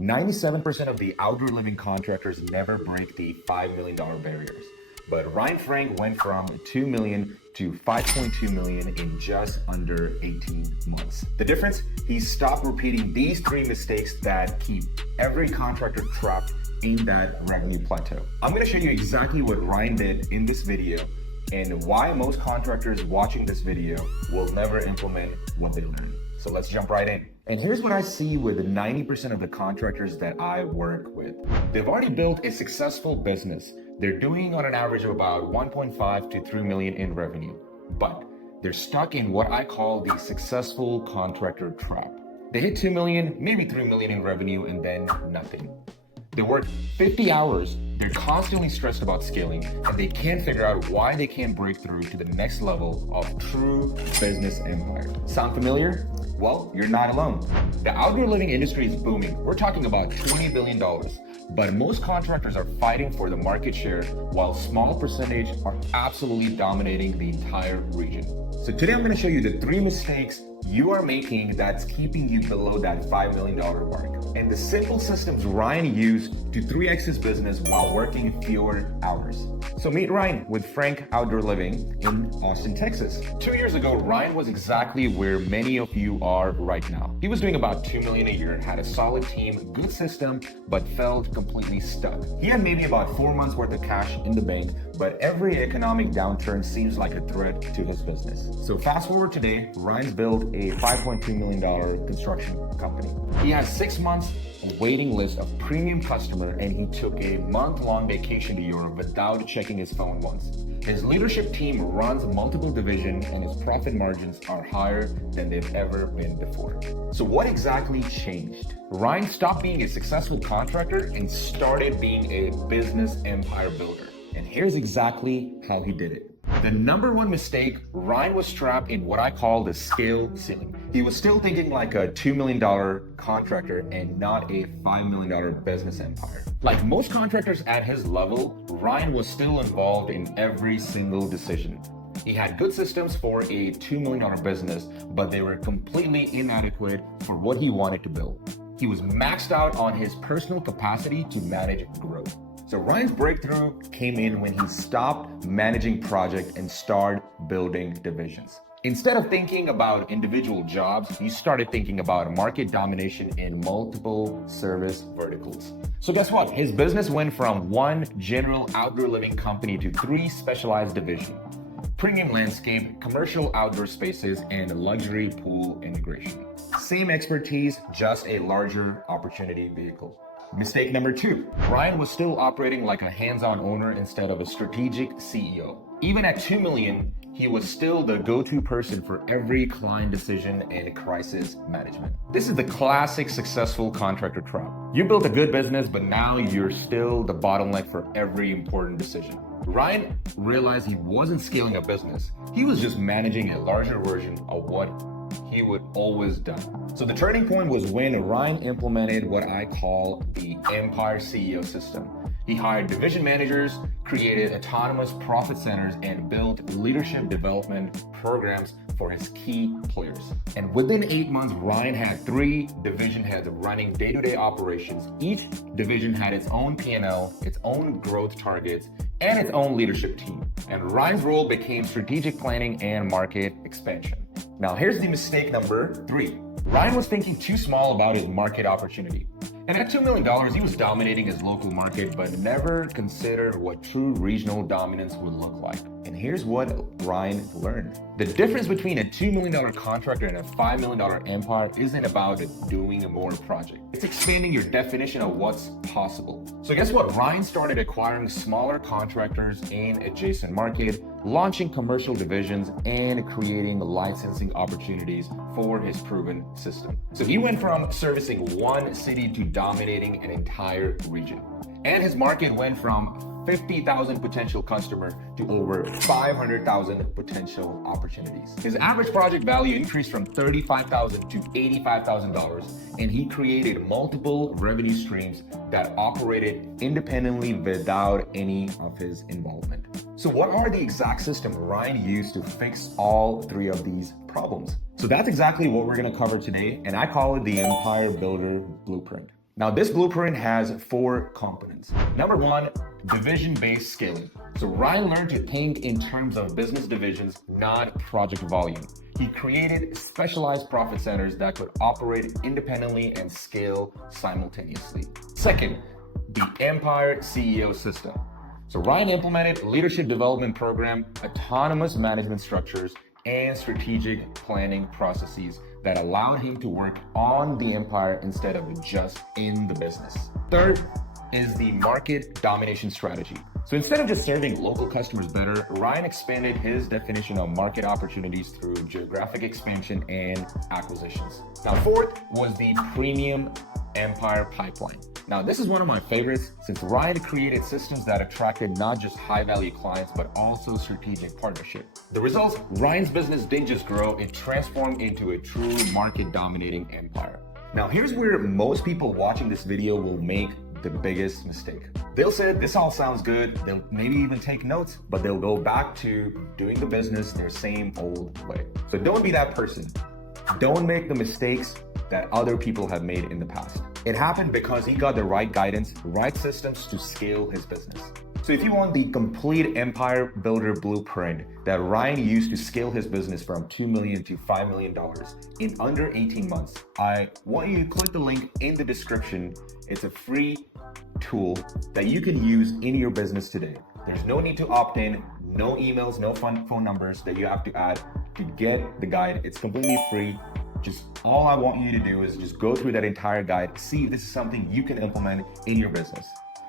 97% of the outdoor living contractors never break the $5 million barriers. But Ryan Frank went from 2 million to 5.2 million in just under 18 months. The difference? He stopped repeating these three mistakes that keep every contractor trapped in that revenue plateau. I'm gonna show you exactly what Ryan did in this video and why most contractors watching this video will never implement what they learn. So let's jump right in. And here's what I see with 90% of the contractors that I work with. They've already built a successful business. They're doing on an average of about 1.5 to 3 million in revenue, but they're stuck in what I call the successful contractor trap. They hit 2 million, maybe 3 million in revenue, and then nothing. They work 50 hours, they're constantly stressed about scaling, and they can't figure out why they can't break through to the next level of true business empire. Sound familiar? Well, you're not alone. The outdoor living industry is booming. We're talking about $20 billion, but most contractors are fighting for the market share while small percentage are absolutely dominating the entire region. So today I'm going to show you the 3 mistakes you are making that's keeping you below that $5 million mark, and the simple systems Ryan used to 3x his business while working fewer hours. So meet Ryan with Frank Outdoor Living in Austin, Texas. 2 years ago, Ryan was exactly where many of you are right now. He was doing about 2 million a year, had a solid team, good system, but felt completely stuck. He had maybe about 4 months worth of cash in the bank, but every economic downturn seems like a threat to his business. So fast forward today, Ryan's built a $5.2 million construction company. He has 6 months waiting list of premium customer, and he took a month-long vacation to Europe without checking his phone once. His leadership team runs multiple divisions, and his profit margins are higher than they've ever been before. So what exactly changed? Ryan stopped being a successful contractor and started being a business empire builder. And here's exactly how he did it. The number one mistake, Ryan was trapped in what I call the scale ceiling. He was still thinking like a $2 million contractor and not a $5 million business empire. Like most contractors at his level, Ryan was still involved in every single decision. He had good systems for a $2 million business, but they were completely inadequate for what he wanted to build. He was maxed out on his personal capacity to manage growth. So Ryan's breakthrough came in when he stopped managing projects and started building divisions. Instead of thinking about individual jobs, he started thinking about market domination in multiple service verticals. So guess what? His business went from one general outdoor living company to 3 specialized divisions: premium landscape, commercial outdoor spaces, and luxury pool integration. Same expertise, just a larger opportunity vehicle. Mistake number 2, Ryan was still operating like a hands-on owner instead of a strategic CEO. Even at 2 million, he was still the go-to person for every client decision and crisis management. This is the classic successful contractor trap. You built a good business, but now you're still the bottleneck for every important decision. Ryan realized he wasn't scaling a business. He was just managing a larger version of what he would always done. So the turning point was when Ryan implemented what I call the Empire CEO system. He hired division managers, created autonomous profit centers, and built leadership development programs for his key players. And within 8 months, Ryan had 3 division heads running day-to-day operations. Each division had its own P&L, its own growth targets, and its own leadership team. And Ryan's role became strategic planning and market expansion. Now here's the mistake number 3. Ryan was thinking too small about his market opportunity. And at $2 million, he was dominating his local market, but never considered what true regional dominance would look like. And here's what Ryan learned. The difference between a $2 million contractor and a $5 million empire isn't about doing more project. It's expanding your definition of what's possible. So guess what? Ryan started acquiring smaller contractors in adjacent market, launching commercial divisions, and creating licensing opportunities for his proven system. So he went from servicing one city to dominating an entire region. And his market went from 50,000 potential customers to over 500,000 potential opportunities. His average project value increased from $35,000 to $85,000, and he created multiple revenue streams that operated independently without any of his involvement. So what are the exact systems Ryan used to fix all 3 of these problems? So that's exactly what we're going to cover today, and I call it the Empire Builder Blueprint. Now, this blueprint has 4 components. Number 1, division-based scaling. So Ryan learned to think in terms of business divisions, not project volume. He created specialized profit centers that could operate independently and scale simultaneously. Second, the Empire CEO system. So Ryan implemented leadership development program, autonomous management structures, and strategic planning processes that allowed him to work on the empire instead of just in the business. Third is the market domination strategy. So instead of just serving local customers better, Ryan expanded his definition of market opportunities through geographic expansion and acquisitions. Now, fourth was the premium empire pipeline. Now, this is one of my favorites since Ryan created systems that attracted not just high-value clients, but also strategic partnership. The results, Ryan's business didn't just grow, it transformed into a true market-dominating empire. Now, here's where most people watching this video will make the biggest mistake. They'll say, this all sounds good. They'll maybe even take notes, but they'll go back to doing the business their same old way. So don't be that person. Don't make the mistakes that other people have made in the past. It happened because he got the right guidance, right systems to scale his business. So if you want the complete empire builder blueprint that Ryan used to scale his business from $2 million to $5 million in under 18 months, I want you to click the link in the description. It's a free tool that you can use in your business today. There's no need to opt in, no emails, no phone numbers that you have to add to get the guide. It's completely free. Just all I want you to do is just go through that entire guide, see if this is something you can implement in your business.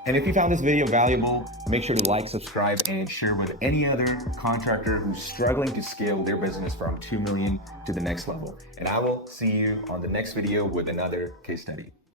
And if you found this video valuable, make sure to like, subscribe, and share with any other contractor who's struggling to scale their business from 2 million to the next level. And I will see you on the next video with another case study.